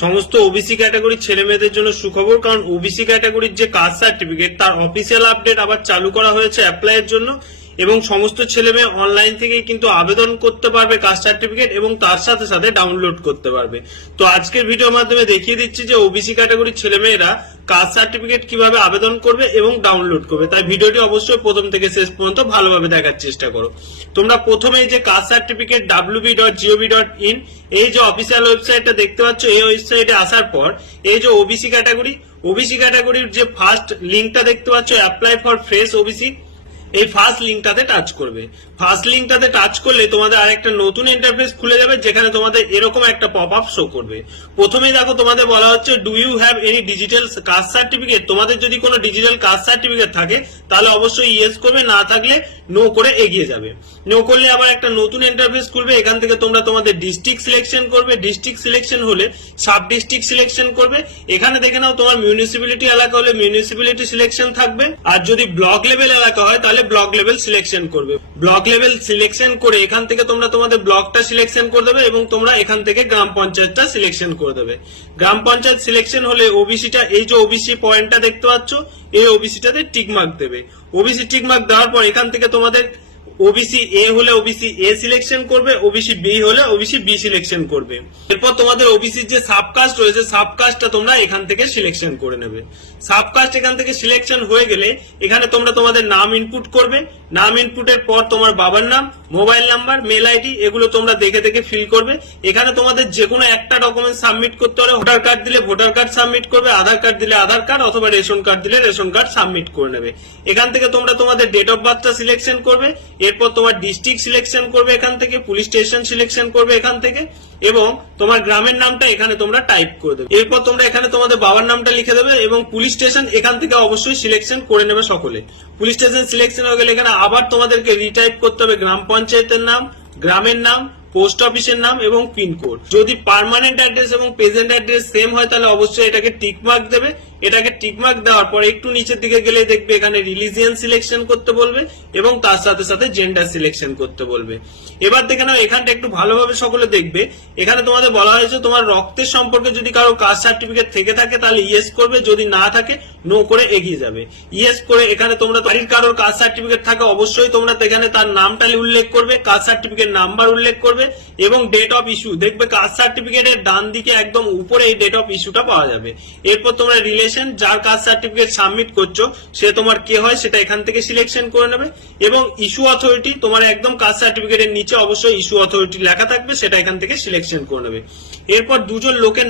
সমস্ত ওবিসি ক্যাটাগরির ছেলে মেয়েদের জন্য সুখবর, কারণ ওবিসি ক্যাটাগরির যে কাস্ট সার্টিফিকেট তার অফিসিয়াল আপডেট আবার চালু করা হয়েছে অ্যাপ্লাইয়ের জন্য, এবং সমস্ত ছেলে মেয়ে অনলাইন থেকেই কিন্তু আবেদন করতে পারবে কাস্ট সার্টিফিকেট এবং তার সাথে সাথে ডাউনলোড করতে পারবে। তো আজকের ভিডিওর মাধ্যমে দেখিয়ে দিচ্ছি যে ওবিসি ক্যাটাগরির ছেলে মেয়েরা কাস্ট সার্টিফিকেট কিভাবে আবেদন করবে এবং ডাউনলোড করবে। তাই ভিডিওটি অবশ্যই প্রথম থেকে শেষ পর্যন্ত ভালোভাবে দেখার চেষ্টা করো। তোমরা প্রথমে যে কাস্ট সার্টিফিকেট www.gov.in এই যে অফিসিয়াল ওয়েবসাইটটা দেখতে পাচ্ছ, এই ওয়েবসাইটে আসার পর এই যে ওবিসি ক্যাটাগরির যে ফার্স্ট লিঙ্কটা দেখতে পাচ্ছ, অ্যাপ্লাই ফর ফ্রেশ ওবিসি, এই ফার্স্ট লিঙ্কটাতে টাচ করবে। ফার্স্ট লিঙ্কটাতে টাচ করলে তোমাদের আরেকটা নতুন ইন্টারফেস খুলে যাবে, যেখানে তোমাদের এরকম একটা পপ আপ শো করবে। প্রথমেই দেখো তোমাদের বলা হচ্ছে do you have any digital caste certificate. তোমাদের যদি কোনো ডিজিটাল কাস্ট সার্টিফিকেট থাকে তাহলে অবশ্যই ইয়েস করবে, না থাকলে নো করে এগিয়ে যাবে। নো করলে আবার একটা নতুন ইন্টারফেস খুলবে, এখান থেকে তোমরা তোমাদের ডিস্ট্রিক্ট সিলেকশন করবে। ডিস্ট্রিক্ট সিলেকশন হলে সাব ডিস্ট্রিক্ট সিলেকশন করবে। এখানে দেখে নাও তোমার মিউনিসিপ্যালিটি এলাকা হলে মিউনিসিপ্যালিটি সিলেকশন থাকবে, আর যদি ব্লক লেভেল এলাকা হয় তাহলে ব্লক লেভেল সিলেকশন করবে। ব্লক লেভেল সিলেকশন করে এখান থেকে তোমরা তোমাদের ব্লকটা সিলেকশন করে দেবে এবং তোমরা এখান থেকে গ্রাম পঞ্চায়েতটা সিলেকশন করে দেবে। গ্রাম পঞ্চায়েত সিলেকশন হলে ওবিসিটা, এই যে ওবিসি পয়েন্টটা দেখতে পাচ্ছ, এই ওবিসিটাতে টিক মার্ক দেবে। ওবিসি টিক মার্ক দেওয়ার পর এখান থেকে তোমাদের ওবিসি এ হলে ওবিসি এ সিলেকশন করবে, ওবিসি বি হলে ওবিসি বি সিলেকশন করবে। এরপর তোমাদের ওবিসির যে সাবকাস্ট রয়েছে, সাবকাস্টটা তোমরা এখান থেকে সিলেকশন করে নেবে। সাবকাস্ট এখান থেকে সিলেকশন হয়ে গেলে এখানে তোমরা তোমাদের নাম ইনপুট করবে। নাম ইনপুটের পর তোমার বাবার নাম, মোবাইল নাম্বার, মেল আইডি এগুলো তোমরা দেখে দেখে ফিল করবে। এখানে তোমাদের যে কোনো একটা ডকুমেন্ট সাবমিট করতে হলে ভোটার কার্ড দিলে ভোটার কার্ড সাবমিট করবে, আধার কার্ড দিলে আধার কার্ড, অথবা রেশন কার্ড দিলে রেশন কার্ড সাবমিট করে নেবে। এখান থেকে তোমরা তোমাদের ডেট অফ বার্থটা সিলেকশন করবে। এরপর তোমার ডিস্ট্রিক্ট সিলেকশন করবে, এখান থেকে পুলিশ স্টেশন সিলেকশন করবে এখান থেকে, এবং তোমার গ্রামের নামটা এখানে তোমরা টাইপ করে দেবে। এরপর তোমরা এখানে তোমাদের বাবার নামটা লিখে দেবে এবং পুলিশ স্টেশন এখান থেকে অবশ্যই সিলেকশন করে নেবে সকলে। পুলিশ স্টেশন সিলেকশন হয়ে গেলে এখানে আবার তোমাদেরকে রিটাইপ করতে হবে গ্রাম পঞ্চায়েতের নাম, গ্রামের নাম, পোস্ট অফিসের নাম এবং পিনকোড। যদি পার্মানেন্ট অ্যাড্রেস এবং প্রেজেন্ট অ্যাড্রেস সেম হয় তাহলে অবশ্যই এটাকে টিক মার্ক দেবে। এটাকে টিক মার্ক দেওয়ার পর একটু নিচের দিকে গেলে দেখবে এখানে রিলিজিয়ন সিলেকশন করতে বলবে এবং তার সাথে সাথে জেন্ডার সিলেকশন করতে বলবে। এবার দেখে নাও এখানটা একটু ভালোভাবে সকলে দেখবে। এখানে তোমাদের বলা হয়েছে তোমার রক্তের সম্পর্কে যদি কারো কাস্ট সার্টিফিকেট থেকে থাকে তাহলে ইয়েস করবে, যদি না থাকে নো করে এগিয়ে যাবে। ইয়েস করে এখানে তোমরা বাড়ির কারোর কাস্ট সার্টিফিকেট থাকে অবশ্যই তোমরা এখানে তার নামটা উল্লেখ করবে, কাস্ট সার্টিফিকেট নাম্বার উল্লেখ করবে এবং ডেট অফ ইস্যু। দেখবে কাস্ট সার্টিফিকেটের ডান দিকে একদম উপরে এই ডেট অফ ইস্যুটা পাওয়া যাবে। এরপর তোমরা রিলেশন, যার কাস্ট সার্টিফিকেট সাবমিট করছো সে তোমার কে হয় সেটা এখান থেকে সিলেকশন করে নেবে, এবং ইস্যু অথরিটি তোমার একদম কাস্ট সার্টিফিকেটের নিচে অবশ্যই ইস্যু অথরিটি লেখা থাকবে, সেটা এখান থেকে সিলেকশন করে নেবে। এরপর দুজন লোকের